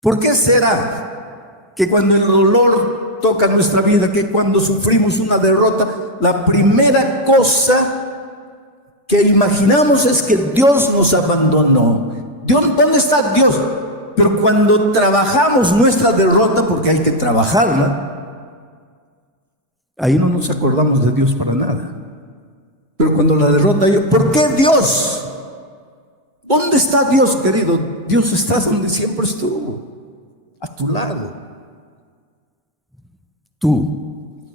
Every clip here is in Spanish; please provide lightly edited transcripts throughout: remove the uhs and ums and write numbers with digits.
¿Por qué será que cuando el dolor toca nuestra vida, que cuando sufrimos una derrota, la primera cosa que imaginamos es que Dios nos abandonó? Dios, ¿dónde está Dios? Pero cuando trabajamos nuestra derrota, porque hay que trabajarla, ahí no nos acordamos de Dios para nada. Pero cuando la derrota, ¿por qué Dios? ¿Dónde está Dios, querido? Dios está donde siempre estuvo, a tu lado. Tú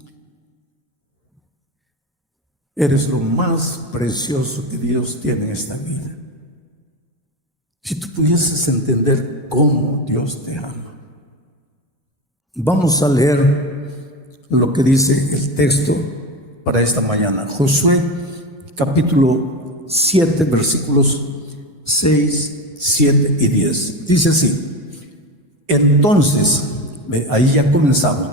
eres lo más precioso que Dios tiene en esta vida. Si tú pudieses entender cómo Dios te ama. Vamos a leer lo que dice el texto para esta mañana. Josué capítulo 7, versículos 6, 7 y 10. Dice así: entonces, ahí ya comenzamos,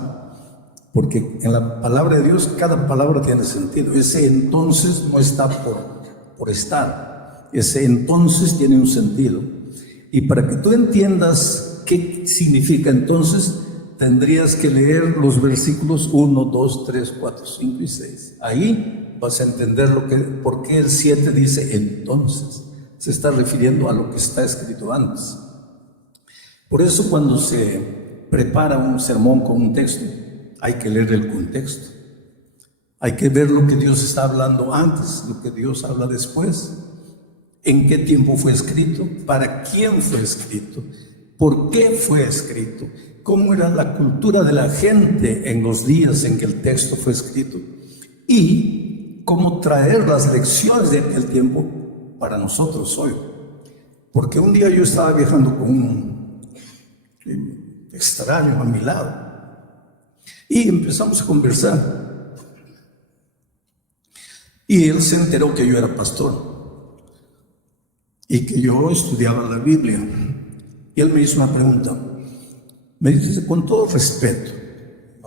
porque en la palabra de Dios cada palabra tiene sentido. Ese entonces no está por estar. Ese entonces tiene un sentido. Y para que tú entiendas qué significa entonces, tendrías que leer los versículos 1, 2, 3, 4, 5 y 6. Ahí vas a entender por qué el 7 dice entonces. Se está refiriendo a lo que está escrito antes. Por eso cuando se prepara un sermón con un texto, hay que leer el contexto. Hay que ver lo que Dios está hablando antes, lo que Dios habla después. ¿En qué tiempo fue escrito? ¿Para quién fue escrito? ¿Por qué fue escrito? ¿Cómo era la cultura de la gente en los días en que el texto fue escrito? Y cómo traer las lecciones de aquel tiempo para nosotros hoy. Porque un día yo estaba viajando con un extraño a mi lado y empezamos a conversar. Y él se enteró que yo era pastor y que yo estudiaba la Biblia. Y él me hizo una pregunta. Me dice, con todo respeto,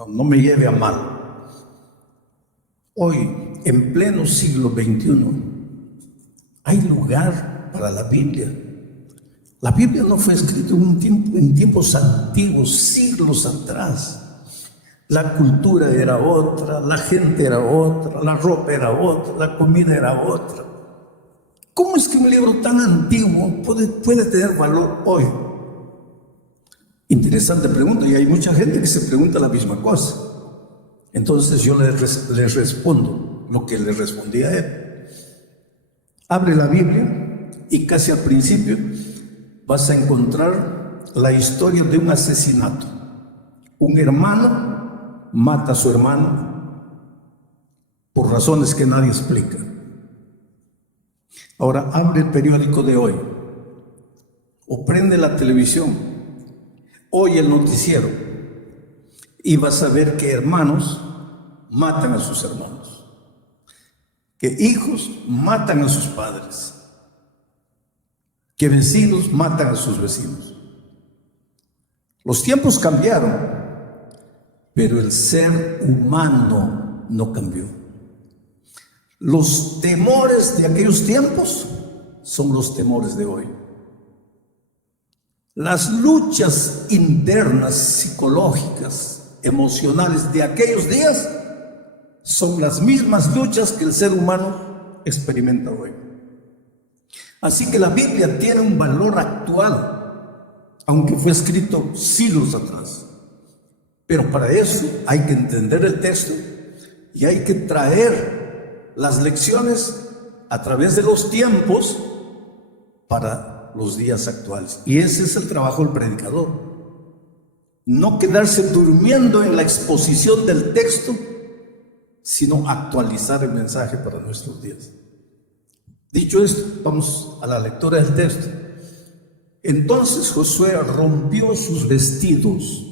no me lleve a mal. Hoy, en pleno siglo XXI, hay lugar para la Biblia. La Biblia no fue escrita en tiempos antiguos, siglos atrás. La cultura era otra, la gente era otra, la ropa era otra, la comida era otra. ¿Cómo es que un libro tan antiguo puede tener valor hoy? Interesante pregunta, y hay mucha gente que se pregunta la misma cosa. Entonces yo les respondo lo que le respondí a él. Abre la Biblia y casi al principio vas a encontrar la historia de un asesinato. Un hermano mata a su hermano por razones que nadie explica. Ahora abre el periódico de hoy o prende la televisión, oye el noticiero y vas a ver que hermanos matan a sus hermanos, que hijos matan a sus padres, que vecinos matan a sus vecinos. Los tiempos cambiaron, pero el ser humano no cambió. Los temores de aquellos tiempos son los temores de hoy. Las luchas internas, psicológicas, emocionales de aquellos días son las mismas luchas que el ser humano experimenta hoy. Así que la Biblia tiene un valor actual, aunque fue escrito siglos atrás. Pero para eso hay que entender el texto y hay que traer las lecciones a través de los tiempos para los días actuales. Y ese es el trabajo del predicador. No quedarse durmiendo en la exposición del texto, sino actualizar el mensaje para nuestros días. Dicho esto, vamos a la lectura del texto. Entonces Josué rompió sus vestidos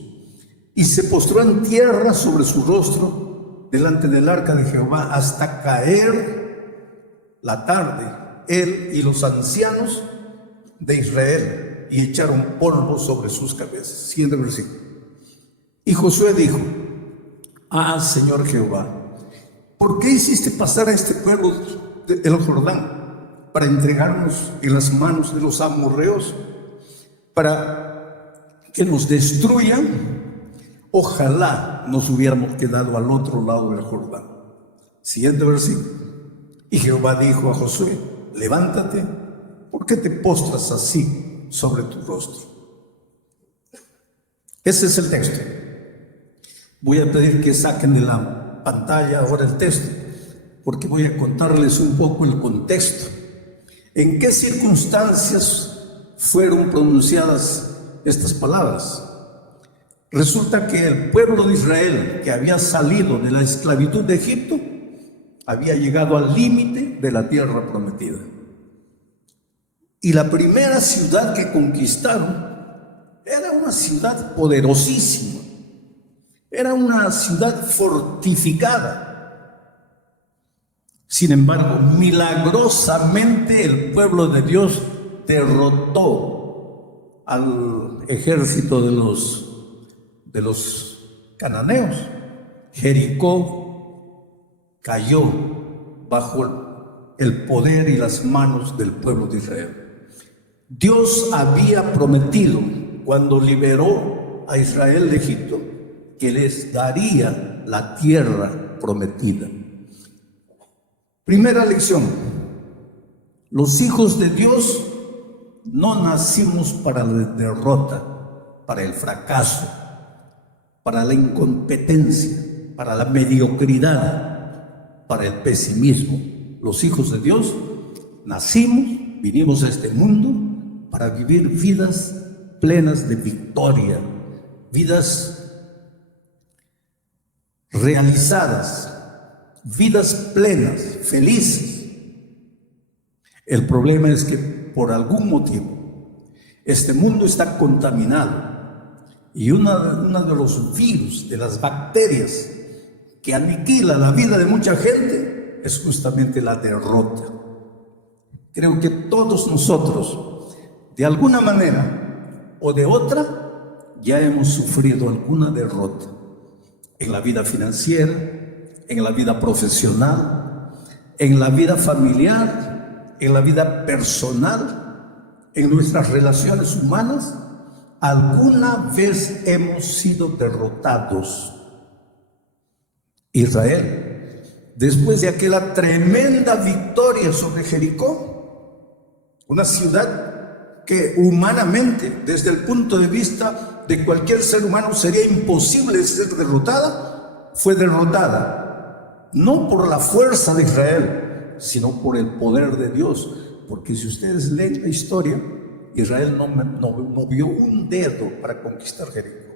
y se postró en tierra sobre su rostro delante del arca de Jehová hasta caer la tarde, él y los ancianos de Israel, y echaron polvo sobre sus cabezas. Siguiente versículo. Y Josué dijo: Señor Jehová, ¿por qué hiciste pasar a este pueblo el Jordán para entregarnos en las manos de los amorreos, para que nos destruyan? Ojalá nos hubiéramos quedado al otro lado del Jordán. Siguiente versículo. Y Jehová dijo a Josué: levántate, ¿por qué te postras así sobre tu rostro? Ese es el texto. Voy a pedir que saquen de la pantalla ahora el texto, porque voy a contarles un poco el contexto. ¿En qué circunstancias fueron pronunciadas estas palabras? Resulta que el pueblo de Israel, que había salido de la esclavitud de Egipto, había llegado al límite de la tierra prometida. Y la primera ciudad que conquistaron era una ciudad poderosísima, era una ciudad fortificada. Sin embargo, milagrosamente el pueblo de Dios derrotó al ejército de los cananeos. Jericó cayó bajo el poder y las manos del pueblo de Israel. Dios había prometido, cuando liberó a Israel de Egipto, que les daría la tierra prometida. Primera lección: los hijos de Dios no nacimos para la derrota, para el fracaso, para la incompetencia, para la mediocridad, para el pesimismo. Los hijos de Dios nacimos, vinimos a este mundo para vivir vidas plenas de victoria, vidas realizadas, vidas plenas, felices. El problema es que por algún motivo este mundo está contaminado, y uno de los virus, de las bacterias que aniquila la vida de mucha gente, es justamente la derrota. Creo que todos nosotros, de alguna manera o de otra, ya hemos sufrido alguna derrota en la vida financiera, en la vida profesional, en la vida familiar, en la vida personal, en nuestras relaciones humanas. Alguna vez hemos sido derrotados. Israel, después de aquella tremenda victoria sobre Jericó, una ciudad que humanamente, desde el punto de vista de cualquier ser humano, sería imposible ser derrotada, fue derrotada, no por la fuerza de Israel, sino por el poder de Dios. Porque si ustedes leen la historia, Israel no movió un dedo para conquistar Jericó.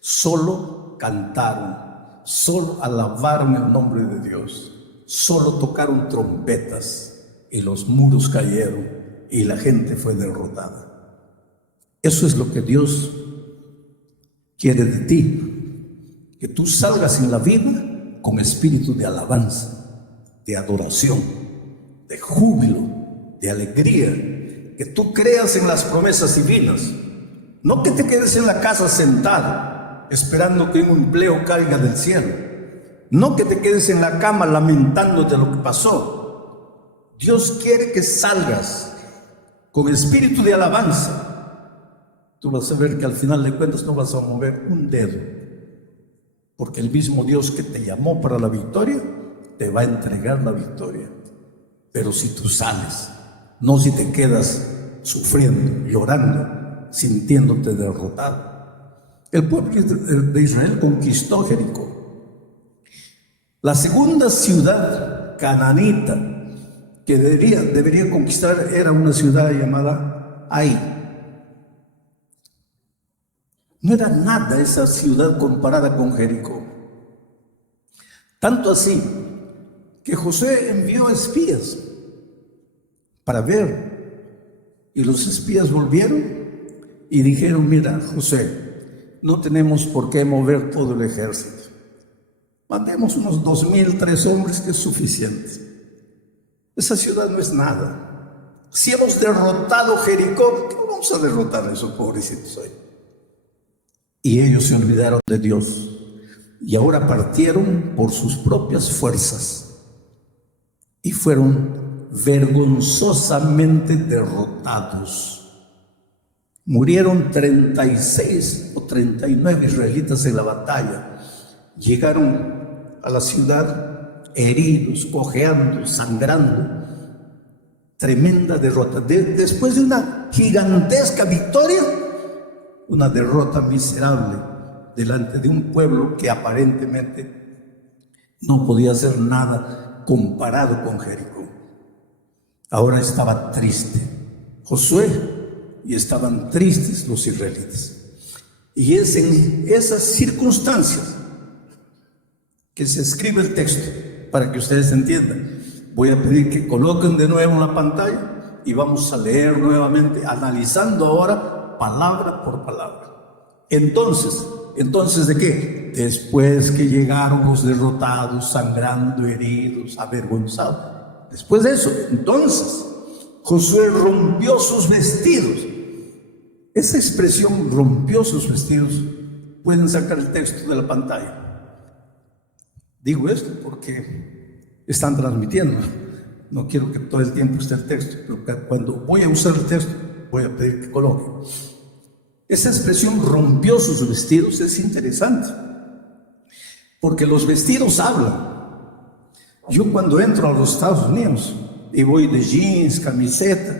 Solo cantaron, solo alabaron el nombre de Dios, solo tocaron trompetas y los muros cayeron y la gente fue derrotada. Eso es lo que Dios quiere de ti, que tú salgas en la vida con espíritu de alabanza, de adoración, de júbilo, de alegría, que tú creas en las promesas divinas, no que te quedes en la casa sentado esperando que un empleo caiga del cielo, no que te quedes en la cama lamentándote lo que pasó. Dios quiere que salgas con espíritu de alabanza. Tú vas a ver que al final de cuentas no vas a mover un dedo, porque el mismo Dios que te llamó para la victoria te va a entregar la victoria. Pero si tú sales, no si te quedas sufriendo, llorando, sintiéndote derrotado. El pueblo de Israel conquistó Jericó. La segunda ciudad cananita que debería conquistar era una ciudad llamada Ai. No era nada esa ciudad comparada con Jericó. Tanto así que Josué envió espías para ver, y los espías volvieron y dijeron: mira, Josué, no tenemos por qué mover todo el ejército, mandemos unos 2,003 hombres, que es suficiente. Esa ciudad no es nada. Si hemos derrotado Jericó, ¿cómo vamos a derrotar a esos pobrecitos hoy? Y ellos se olvidaron de Dios. y ahora partieron por sus propias fuerzas y fueron vergonzosamente derrotados. Murieron 36 o 39 israelitas en la batalla. Llegaron a la ciudad heridos, cojeando, sangrando. Tremenda derrota. Después de una gigantesca victoria, una derrota miserable delante de un pueblo que aparentemente no podía hacer nada comparado con Jericó. Ahora estaba triste Josué y estaban tristes los israelitas. Y es en esas circunstancias que se escribe el texto, para que ustedes entiendan. Voy a pedir que coloquen de nuevo en la pantalla y vamos a leer nuevamente, analizando ahora palabra por palabra. Entonces ¿de qué? Después que llegaron los derrotados, sangrando, heridos, avergonzados. Después de eso, entonces, Josué rompió sus vestidos. Esa expresión, rompió sus vestidos, pueden sacar el texto de la pantalla. Digo esto porque están transmitiendo. No quiero que todo el tiempo esté el texto, pero cuando voy a usar el texto, voy a pedir que coloque. Esa expresión, rompió sus vestidos, es interesante, porque los vestidos hablan. Yo cuando entro a los Estados Unidos y voy de jeans, camiseta,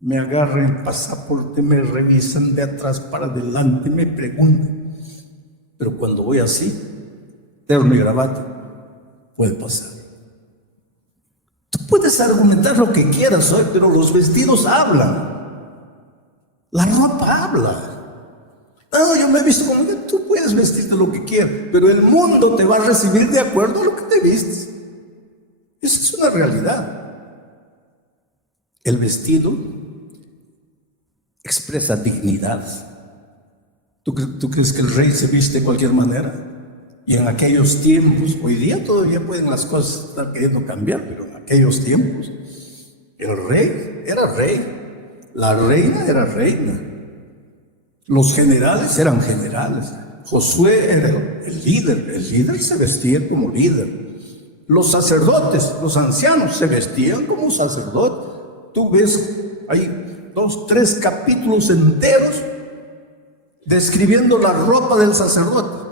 me agarran el pasaporte, me revisan de atrás para adelante, me preguntan. Pero cuando voy así, terno y gravata, puede pasar. Tú puedes argumentar lo que quieras hoy, pero los vestidos hablan. La ropa habla. No, yo me he visto como que tú puedes vestirte lo que quieras, pero el mundo te va a recibir de acuerdo a lo que te vistes. Esa es una realidad. El vestido expresa dignidad. ¿Tú crees que el rey se viste de cualquier manera? Y en aquellos tiempos, hoy día todavía pueden las cosas estar queriendo cambiar, pero en aquellos tiempos, el rey era rey, la reina era reina, los generales eran generales. Josué era el líder se vestía como líder. Los sacerdotes, los ancianos se vestían como sacerdotes. Tú ves, hay 2, 3 capítulos enteros describiendo la ropa del sacerdote.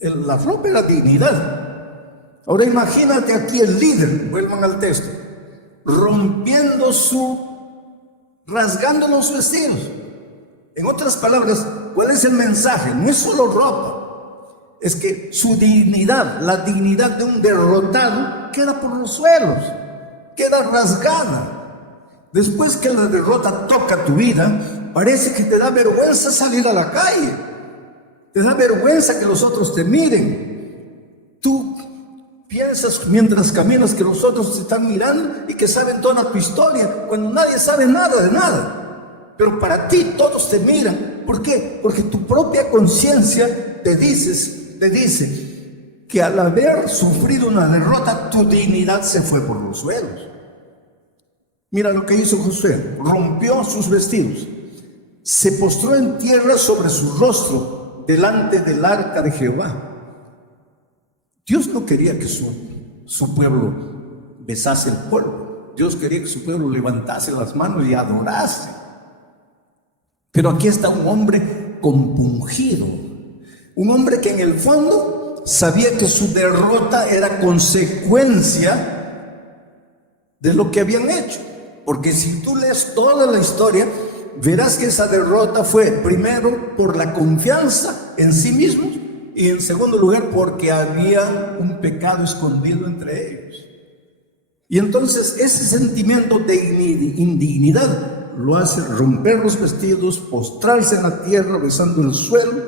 La ropa era dignidad. Ahora imagínate aquí el líder, vuelvan al texto, rasgando los vestidos. En otras palabras, ¿cuál es el mensaje? No es solo ropa, es que su dignidad, la dignidad de un derrotado, queda por los suelos, queda rasgada. Después que la derrota toca tu vida, parece que te da vergüenza salir a la calle. Te da vergüenza que los otros te miren. Tú piensas mientras caminas que los otros te están mirando y que saben toda tu historia, cuando nadie sabe nada de nada. Pero para ti todos te miran. ¿Por qué? Porque tu propia conciencia te dice que al haber sufrido una derrota, tu dignidad se fue por los suelos. Mira lo que hizo Josué. Rompió sus vestidos, se postró en tierra sobre su rostro delante del arca de Jehová. Dios no quería que su pueblo besase el polvo. Dios quería que su pueblo levantase las manos y adorase. Pero aquí está un hombre compungido, un hombre que en el fondo sabía que su derrota era consecuencia de lo que habían hecho. Porque si tú lees toda la historia, verás que esa derrota fue primero por la confianza en sí mismos y en segundo lugar porque había un pecado escondido entre ellos. Y entonces ese sentimiento de indignidad lo hace romper los vestidos, postrarse en la tierra besando el suelo.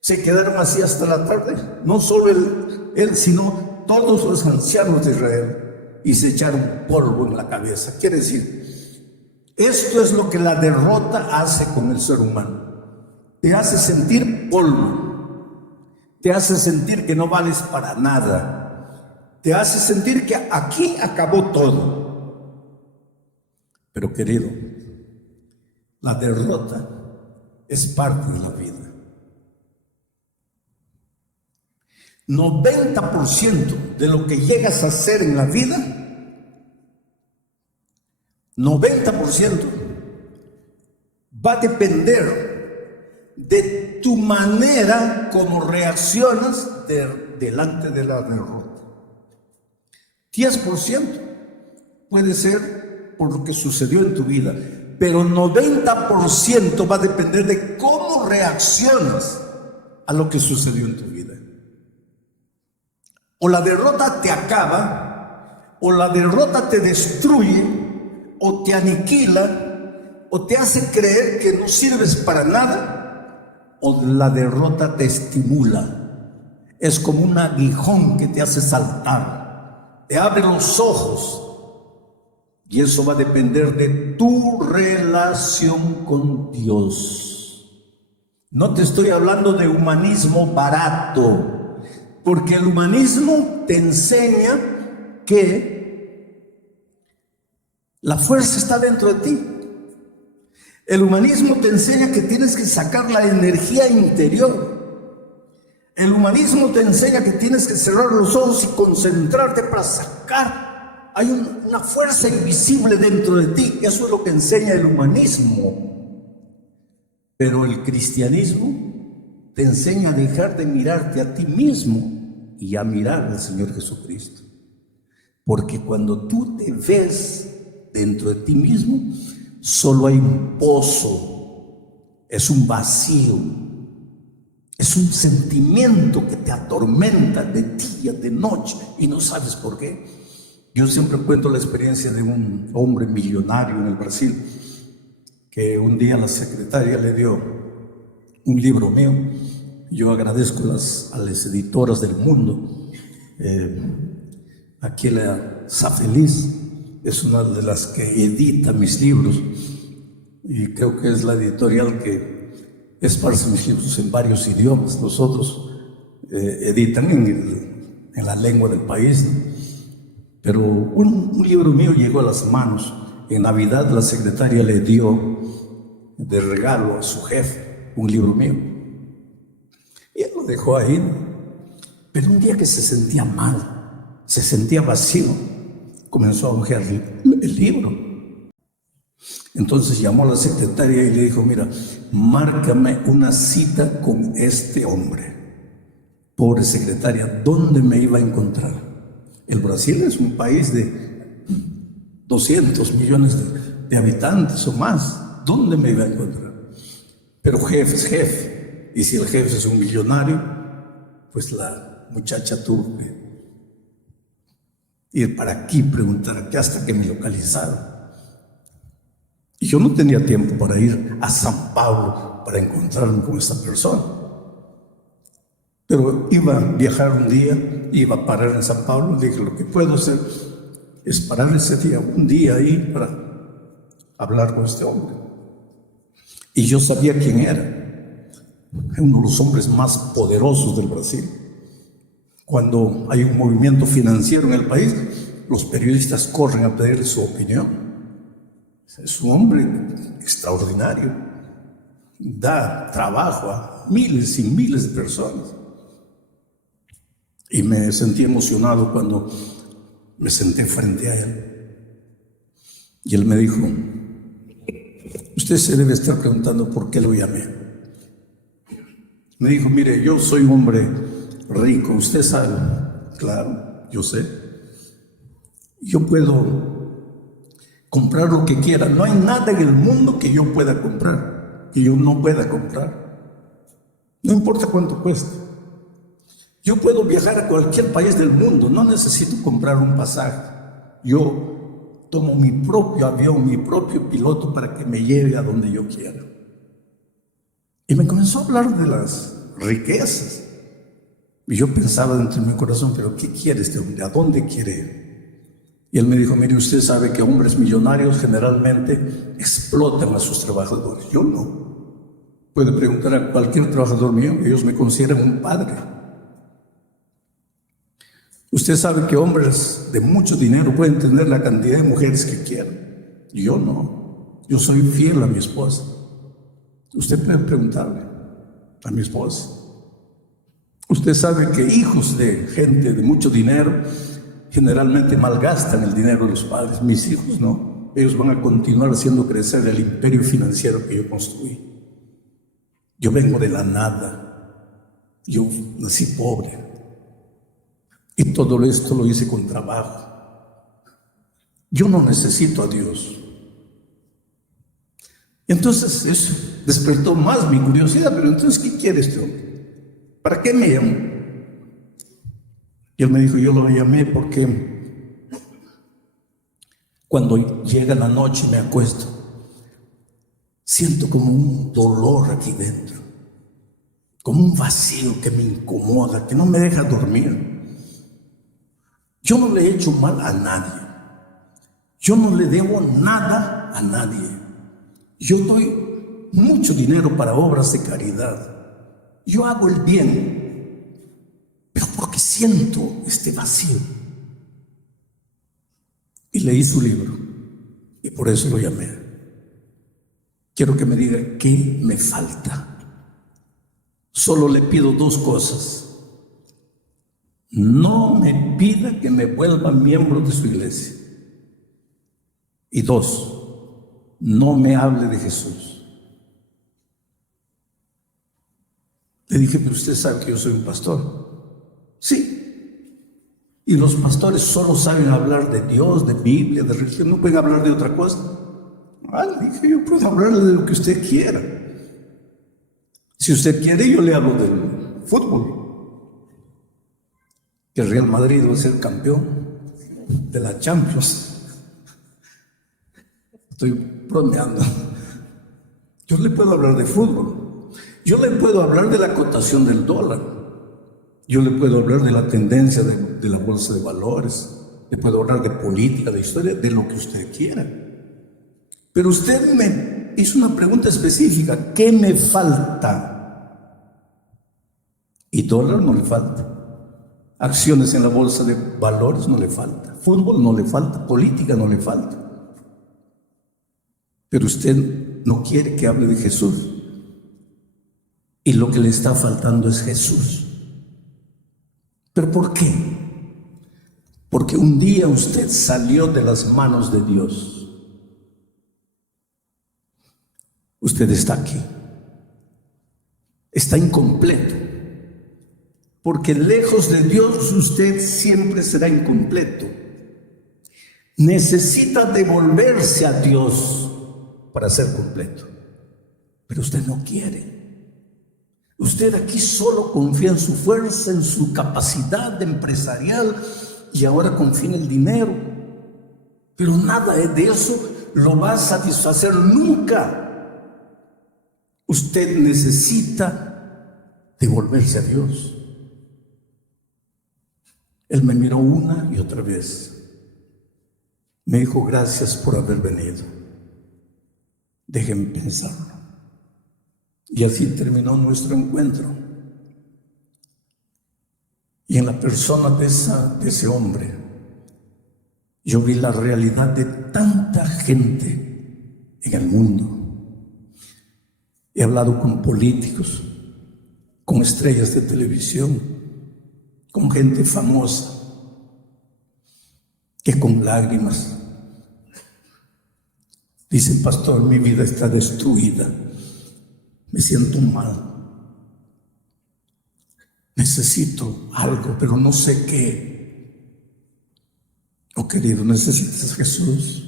Se quedaron así hasta la tarde, no solo él sino todos los ancianos de Israel, y se echaron polvo en la cabeza. Quiere decir, esto es lo que la derrota hace con el ser humano. Te hace sentir polvo, te hace sentir que no vales para nada, te hace sentir que aquí acabó todo. Pero querido, la derrota es parte de la vida. 90% de lo que llegas a hacer en la vida, 90% va a depender de tu manera como reaccionas delante de la derrota. 10% puede ser por lo que sucedió en tu vida, pero 90% va a depender de cómo reaccionas a lo que sucedió en tu vida. O la derrota te acaba, o la derrota te destruye, o te aniquila, o te hace creer que no sirves para nada, o la derrota te estimula. Es como un aguijón que te hace saltar, te abre los ojos, y eso va a depender de tu relación con Dios. No te estoy hablando de humanismo barato, porque el humanismo te enseña que la fuerza está dentro de ti. El humanismo te enseña que tienes que sacar la energía interior. El humanismo te enseña que tienes que cerrar los ojos y concentrarte para sacar. Hay una fuerza invisible dentro de ti. Eso es lo que enseña el humanismo. Pero el cristianismo te enseña a dejar de mirarte a ti mismo y a mirar al Señor Jesucristo. Porque cuando tú te ves dentro de ti mismo, solo hay un pozo, es un vacío, es un sentimiento que te atormenta de día, de noche, y no sabes por qué. Yo siempre cuento la experiencia de un hombre millonario en el Brasil, que un día la secretaria le dio un libro mío. Yo agradezco a las editoras del mundo. Aquí la Safeliz es una de las que edita mis libros, y creo que es la editorial que esparce mis libros en varios idiomas. Los otros editan en la lengua del país, ¿no? Pero un libro mío llegó a las manos. En Navidad la secretaria le dio de regalo a su jefe un libro mío, y él lo dejó ahí. Pero un día que se sentía mal, se sentía vacío, comenzó a hojear el libro. Entonces llamó a la secretaria y le dijo: mira, márcame una cita con este hombre. Pobre secretaria, ¿dónde me iba a encontrar? El Brasil es un país de 200 millones de habitantes o más. ¿Dónde me iba a encontrar? Pero jefe es jefe. Y si el jefe es un millonario, pues la muchacha tuvo que ir para aquí, preguntar aquí, hasta que me localizaron. Y yo no tenía tiempo para ir a San Pablo para encontrarme con esta persona. Pero iba a viajar un día, iba a parar en San Pablo. Le dije: lo que puedo hacer es parar ese día, un día ahí, para hablar con este hombre. Y yo sabía quién era, uno de los hombres más poderosos del Brasil. Cuando hay un movimiento financiero en el país, los periodistas corren a pedirle su opinión. Es un hombre extraordinario, da trabajo a miles y miles de personas. Y me sentí emocionado cuando me senté frente a él. Y él me dijo: usted se debe estar preguntando por qué lo llamé. Me dijo: mire, yo soy un hombre rico, usted sabe. Claro, yo sé. Yo puedo comprar lo que quiera. No hay nada en el mundo que yo pueda comprar, que yo no pueda comprar. No importa cuánto cueste. Yo puedo viajar a cualquier país del mundo, no necesito comprar un pasaje. Yo tomo mi propio avión, mi propio piloto para que me lleve a donde yo quiera. Y me comenzó a hablar de las riquezas. Y yo pensaba dentro de mi corazón: pero ¿qué quiere este hombre? ¿A dónde quiere ir? Y él me dijo: mire, usted sabe que hombres millonarios generalmente explotan a sus trabajadores. Yo no. Puede preguntar a cualquier trabajador mío, ellos me consideran un padre. Usted sabe que hombres de mucho dinero pueden tener la cantidad de mujeres que quieran. Y yo no. Yo soy fiel a mi esposa. Usted puede preguntarle a mi esposa. Usted sabe que hijos de gente de mucho dinero generalmente malgastan el dinero de los padres. Mis hijos no. Ellos van a continuar haciendo crecer el imperio financiero que yo construí. Yo vengo de la nada. Yo nací pobre. Y todo esto lo hice con trabajo. Yo no necesito a Dios. Y entonces eso despertó más mi curiosidad. Pero entonces, ¿qué quiere este hombre? ¿Para qué me llamó? Y él me dijo, yo lo llamé porque cuando llega la noche y me acuesto, siento como un dolor aquí dentro, como un vacío que me incomoda, que no me deja dormir. Yo no le he hecho mal a nadie. Yo no le debo nada a nadie. Yo doy mucho dinero para obras de caridad. Yo hago el bien, pero porque siento este vacío. Y leí su libro, y por eso lo llamé. Quiero que me diga qué me falta. Solo le pido dos cosas. No me pida que me vuelva miembro de su iglesia. Y dos, no me hable de Jesús. Le dije, pero usted sabe que yo soy un pastor. Sí. Y los pastores solo saben hablar de Dios, de Biblia, de religión. No pueden hablar de otra cosa. Le dije, yo puedo hablarle de lo que usted quiera. Si usted quiere, yo le hablo del fútbol. Que el Real Madrid va a ser campeón de la Champions. Estoy bromeando. Yo le puedo hablar de fútbol. Yo le puedo hablar de la cotación del dólar. Yo le puedo hablar de la tendencia de la bolsa de valores. Le puedo hablar de política, de historia, de lo que usted quiera. Pero usted me hizo una pregunta específica. ¿Qué me falta? Y dólar no le falta. Acciones en la bolsa de valores no le falta. Fútbol no le falta. Política no le falta. Pero usted no quiere que hable de Jesús. Y lo que le está faltando es Jesús. ¿Pero por qué? Porque un día usted salió de las manos de Dios. Usted está aquí. Está incompleto. Porque lejos de Dios usted siempre será incompleto. Necesita devolverse a Dios para ser completo. Pero usted no quiere. Usted aquí solo confía en su fuerza, en su capacidad empresarial y ahora confía en el dinero. Pero nada de eso lo va a satisfacer nunca. Usted necesita devolverse a Dios. Él me miró una y otra vez. Me dijo, gracias por haber venido. Déjenme pensarlo. Y así terminó nuestro encuentro. Y en la persona de ese hombre, yo vi la realidad de tanta gente en el mundo. He hablado con políticos, con estrellas de televisión, con gente famosa, que con lágrimas dicen, pastor, mi vida está destruida. Me siento mal. Necesito algo, pero no sé qué. Oh, querido, necesitas a Jesús.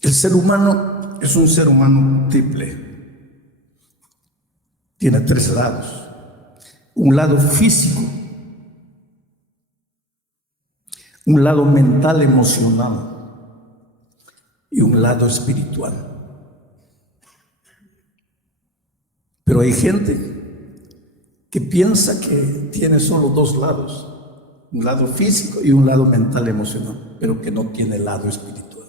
El ser humano es un ser humano múltiple. Tiene tres lados. Un lado físico, un lado mental, emocional y un lado espiritual. Pero hay gente que piensa que tiene solo dos lados, un lado físico y un lado mental emocional, pero que no tiene el lado espiritual.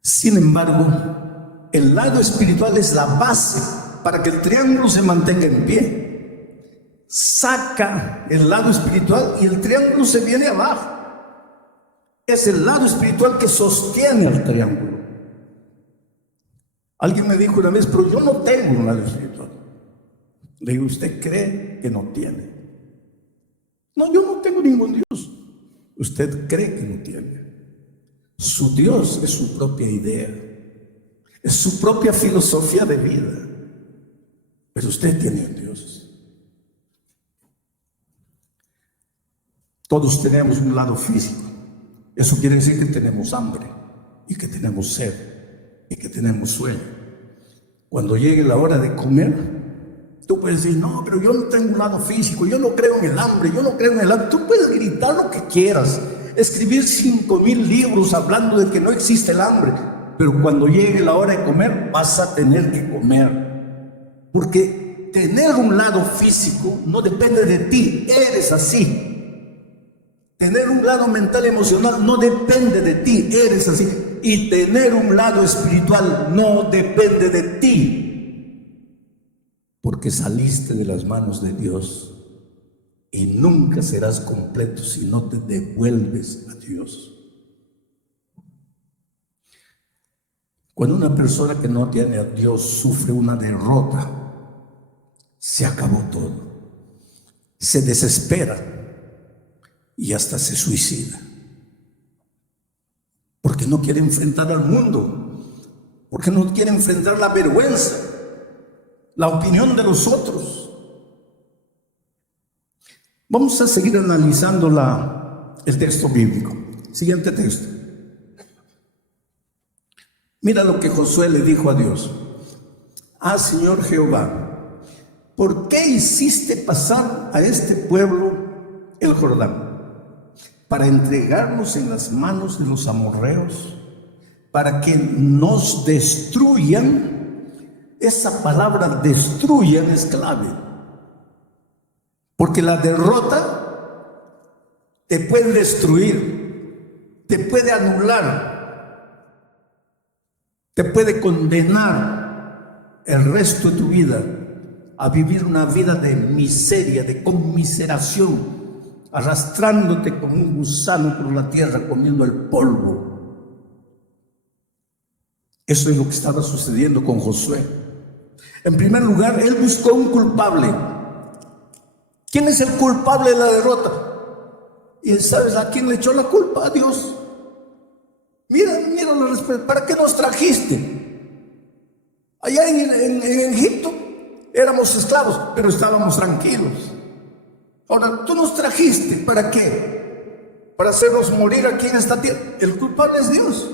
Sin embargo, el lado espiritual es la base para que el triángulo se mantenga en pie. Saca el lado espiritual y el triángulo se viene abajo. Es el lado espiritual que sostiene al triángulo. Alguien me dijo una vez, pero yo no tengo un lado espiritual. Le digo, ¿usted cree que no tiene? No, yo no tengo ningún Dios. Usted cree que no tiene. Su Dios es su propia idea, es su propia filosofía de vida. Pero usted tiene un Dios. Todos tenemos un lado físico. Eso quiere decir que tenemos hambre y que tenemos sed y que tenemos sueño. Cuando llegue la hora de comer, tú puedes decir, no, pero yo no tengo un lado físico, yo no creo en el hambre, yo no creo en el hambre. Tú puedes gritar lo que quieras, escribir 5,000 libros hablando de que no existe el hambre, pero cuando llegue la hora de comer, vas a tener que comer. Porque tener un lado físico no depende de ti, eres así. Tener un lado mental y emocional no depende de ti, eres así. Y tener un lado espiritual no depende de ti. Porque saliste de las manos de Dios y nunca serás completo si no te devuelves a Dios. Cuando una persona que no tiene a Dios sufre una derrota, se acabó todo. Se desespera y hasta se suicida. Porque no quiere enfrentar al mundo, porque no quiere enfrentar la vergüenza, la opinión de los otros. Vamos a seguir analizando el texto bíblico. Siguiente texto. Mira lo que Josué le dijo a Dios. Ah, Señor Jehová, ¿por qué hiciste pasar a este pueblo el Jordán? Para entregarnos en las manos de los amorreos, para que nos destruyan. Esa palabra destruyan es clave, porque la derrota te puede destruir, te puede anular, te puede condenar el resto de tu vida a vivir una vida de miseria, de conmiseración, arrastrándote como un gusano por la tierra, comiendo el polvo. Eso es lo que estaba sucediendo con Josué. En primer lugar, él buscó un culpable. ¿Quién es el culpable de la derrota? ¿Y sabes a quién le echó la culpa? A Dios. Mira la respuesta. ¿Para qué nos trajiste? Allá en Egipto éramos esclavos, pero estábamos tranquilos. Ahora, tú nos trajiste, ¿para qué? Para hacernos morir aquí en esta tierra. El culpable es Dios.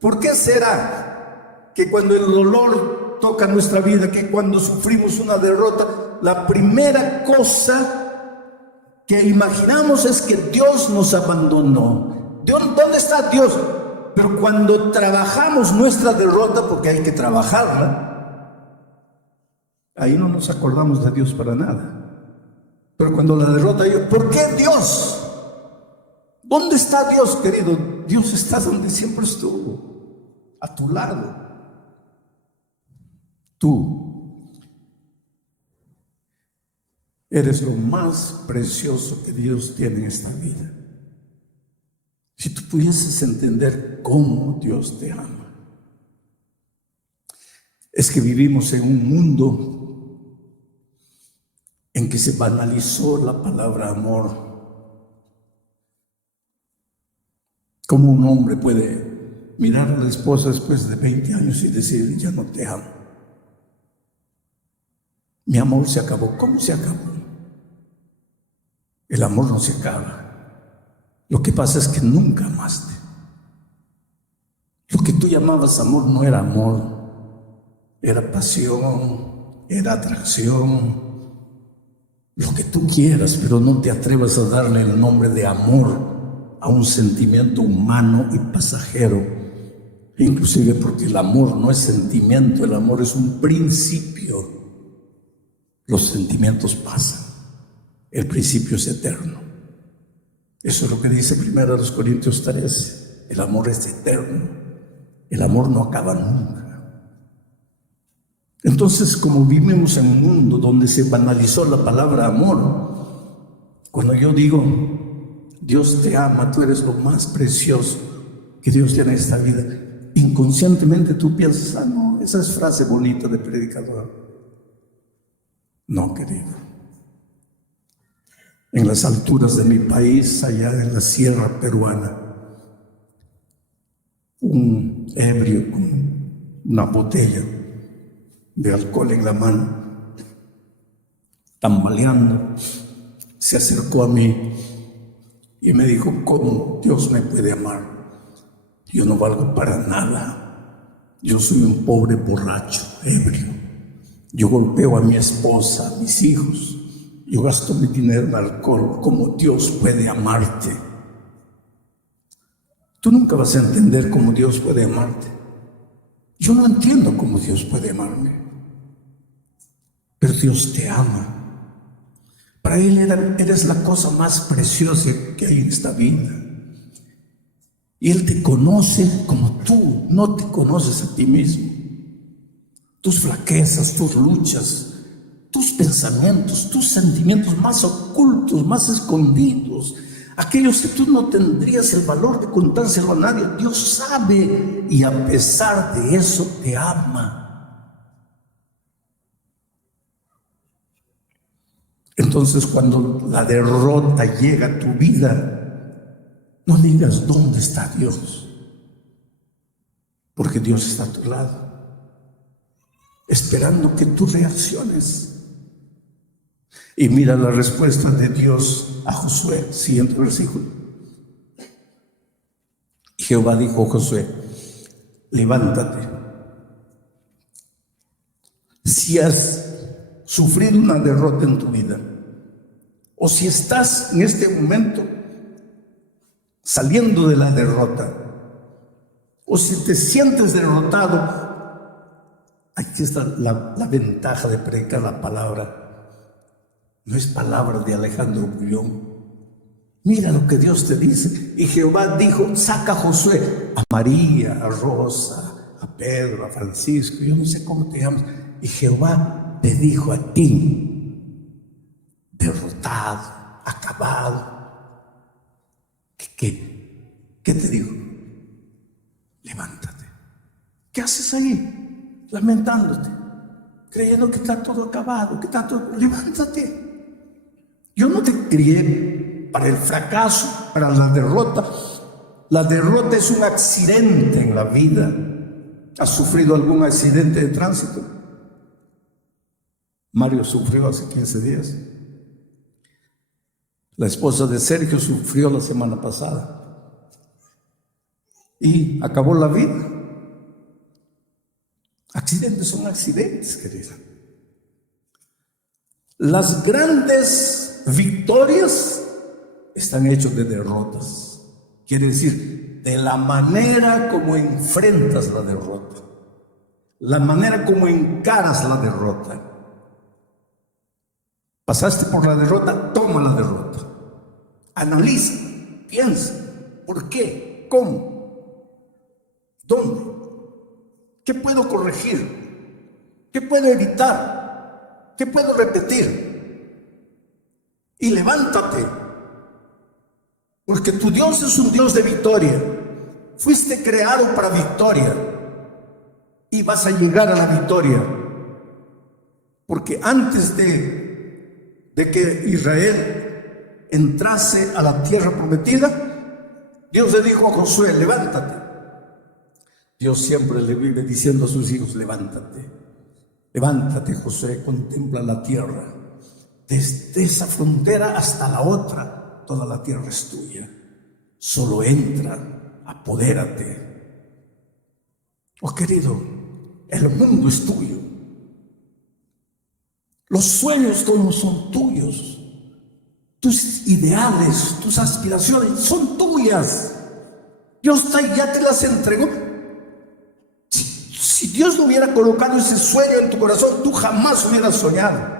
¿Por qué será que cuando el dolor toca nuestra vida, que cuando sufrimos una derrota, la primera cosa que imaginamos es que Dios nos abandonó? ¿Dónde está Dios? Pero cuando trabajamos nuestra derrota, porque hay que trabajarla, ahí no nos acordamos de Dios para nada. Pero cuando la derrota, ¿por qué Dios? ¿Dónde está Dios, querido? Dios está donde siempre estuvo, a tu lado. Tú eres lo más precioso que Dios tiene en esta vida. Si tú pudieses entender cómo Dios te ama. Es que vivimos en un mundo en que se banalizó la palabra amor. ¿Cómo un hombre puede mirar a la esposa después de 20 años y decir, ya no te amo? Mi amor se acabó. ¿Cómo se acabó? El amor no se acaba. Lo que pasa es que nunca amaste. Lo que tú llamabas amor no era amor, era pasión, era atracción. Lo que tú quieras, pero no te atrevas a darle el nombre de amor a un sentimiento humano y pasajero. Inclusive porque el amor no es sentimiento, el amor es un principio. Los sentimientos pasan, el principio es eterno. Eso es lo que dice 1 Corintios 13. El amor es eterno, el amor no acaba nunca. Entonces, como vivimos en un mundo donde se banalizó la palabra amor, cuando yo digo, Dios te ama, tú eres lo más precioso que Dios tiene en esta vida, inconscientemente tú piensas, no, esa es frase bonita de predicador. No, querido. En las alturas de mi país, allá en la sierra peruana, un ebrio con una botella de alcohol en la mano, tambaleando, se acercó a mí y me dijo: ¿cómo Dios me puede amar? Yo no valgo para nada. Yo soy un pobre borracho, ebrio. Yo golpeo a mi esposa, a mis hijos. Yo gasto mi dinero en alcohol. ¿Cómo Dios puede amarte? Tú nunca vas a entender cómo Dios puede amarte. Yo no entiendo cómo Dios puede amarme. Pero Dios te ama. Para Él eres la cosa más preciosa que hay en esta vida. Y Él te conoce como tú no te conoces a ti mismo. Tus flaquezas, tus luchas, tus pensamientos, tus sentimientos más ocultos, más escondidos, aquellos que tú no tendrías el valor de contárselo a nadie, Dios sabe, y a pesar de eso te ama. Entonces, cuando la derrota llega a tu vida, no digas: ¿dónde está Dios? Porque Dios está a tu lado, esperando que tú reacciones. Y mira la respuesta de Dios a Josué, siguiente versículo. Jehová dijo a Josué: levántate. Si has sufrido una derrota en tu vida, o si estás en este momento saliendo de la derrota, o si te sientes derrotado, aquí está la ventaja de predicar la palabra. No es palabra de Alejandro Bullón. Mira lo que Dios te dice. Y Jehová dijo: saca a Josué, a María, a Rosa, a Pedro, a Francisco, yo no sé cómo te llamas. Y Jehová te dijo a ti, derrotado, acabado. ¿Qué te dijo? Levántate. ¿Qué haces ahí? Lamentándote, creyendo que está todo acabado, que está todo... Levántate. Yo no te crié para el fracaso, para la derrota. La derrota es un accidente en la vida. ¿Has sufrido algún accidente de tránsito? Mario sufrió hace 15 días. La esposa de Sergio sufrió la semana pasada. Y acabó la vida. Accidentes son accidentes, querida. Las grandes victorias están hechas de derrotas. Quiere decir, de la manera como enfrentas la derrota, la manera como encaras la derrota. Pasaste por la derrota, toma la derrota. Analiza, piensa, ¿por qué? ¿Cómo? ¿Dónde? ¿Qué puedo corregir? ¿Qué puedo evitar? ¿Qué puedo repetir? Y levántate, porque tu Dios es un Dios de victoria. Fuiste creado para victoria y vas a llegar a la victoria, porque antes de que Israel entrase a la tierra prometida, Dios le dijo a Josué: levántate. Dios siempre le vive diciendo a sus hijos: levántate, levántate, Josué, contempla la tierra. Desde esa frontera hasta la otra, toda la tierra es tuya. Solo entra, apodérate. Oh, querido, el mundo es tuyo. Los sueños todos son tuyos. Tus ideales, tus aspiraciones son tuyas. Dios ya te las entregó. Si Dios no hubiera colocado ese sueño en tu corazón, tú jamás hubieras soñado.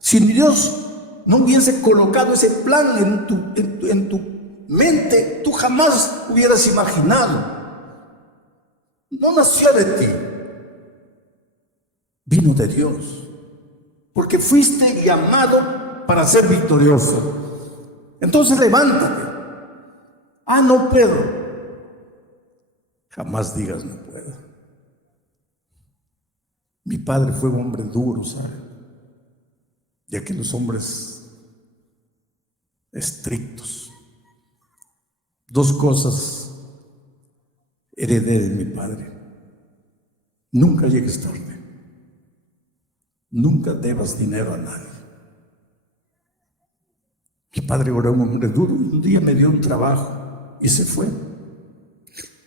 Si Dios no hubiese colocado ese plan en tu mente, tú jamás hubieras imaginado. No nació de ti, vino de Dios, porque fuiste llamado para ser victorioso. Entonces levántate. No puedo. Jamás digas no puedo. Mi padre fue un hombre duro, ¿sabes? ya que los hombres estrictos, dos cosas heredé de mi padre: nunca llegues tarde, nunca debas dinero a nadie. Mi padre era un hombre duro y un día me dio un trabajo y se fue.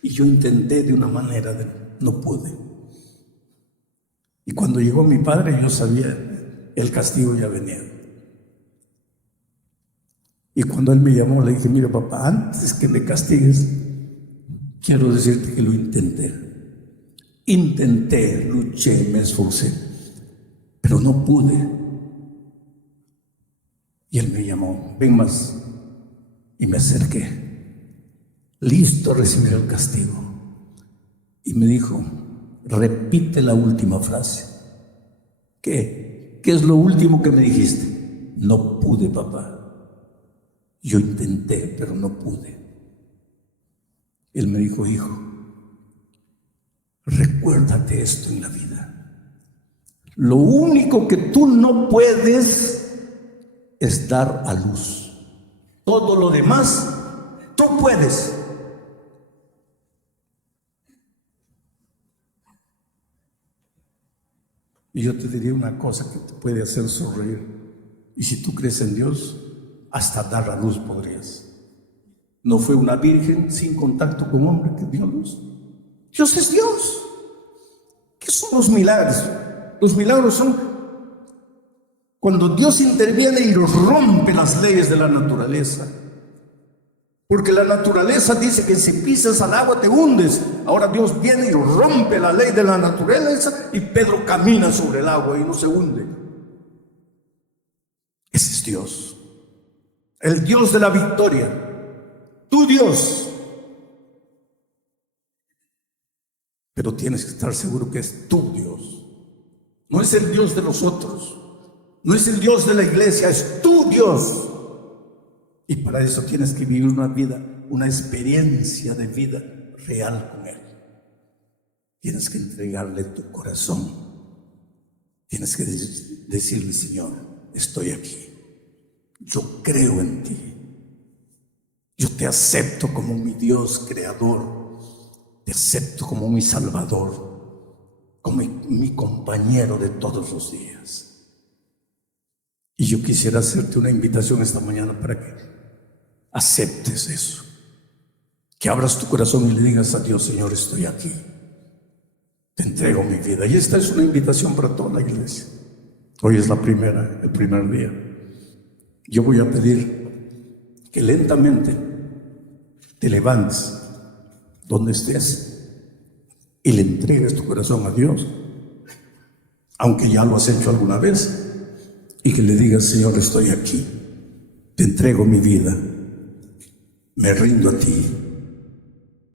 Y yo intenté de una manera, no pude. Y cuando llegó mi padre, yo sabía, el castigo ya venía. Y cuando él me llamó, le dije: mira, papá, antes que me castigues, quiero decirte que lo intenté. Intenté, luché, me esforcé, pero no pude. Y él me llamó: ven más. Y me acerqué, listo a recibir el castigo. Y me dijo: repite la última frase. ¿Qué? ¿Qué es lo último que me dijiste? No pude, papá. Yo intenté, pero no pude. Él me dijo: hijo, recuérdate esto en la vida. Lo único que tú no puedes es dar a luz. Todo lo demás, tú puedes. Y yo te diría una cosa que te puede hacer sonreír. Y si tú crees en Dios, hasta dar a luz podrías. No fue una virgen sin contacto con hombre que dio luz. Dios es Dios. ¿Qué son los milagros? Los milagros son cuando Dios interviene y rompe las leyes de la naturaleza. Porque la naturaleza dice que si pisas al agua te hundes. Ahora Dios viene y rompe la ley de la naturaleza y Pedro camina sobre el agua y no se hunde. Ese es Dios. El Dios de la victoria. Tu Dios. Pero tienes que estar seguro que es tu Dios. No es el Dios de los otros. No es el Dios de la iglesia, es tu Dios. Y para eso tienes que vivir una vida, una experiencia de vida real con Él. Tienes que entregarle tu corazón. Tienes que decirle: Señor, estoy aquí. Yo creo en ti. Yo te acepto como mi Dios creador. Te acepto como mi Salvador, como mi compañero de todos los días. Y yo quisiera hacerte una invitación esta mañana para que aceptes eso. Que abras tu corazón y le digas a Dios: Señor, estoy aquí. Te entrego mi vida. Y esta es una invitación para toda la iglesia. Hoy es el primer día. Yo voy a pedir que lentamente te levantes donde estés y le entregues tu corazón a Dios, aunque ya lo has hecho alguna vez. Y que le digas: Señor, estoy aquí, te entrego mi vida, me rindo a ti.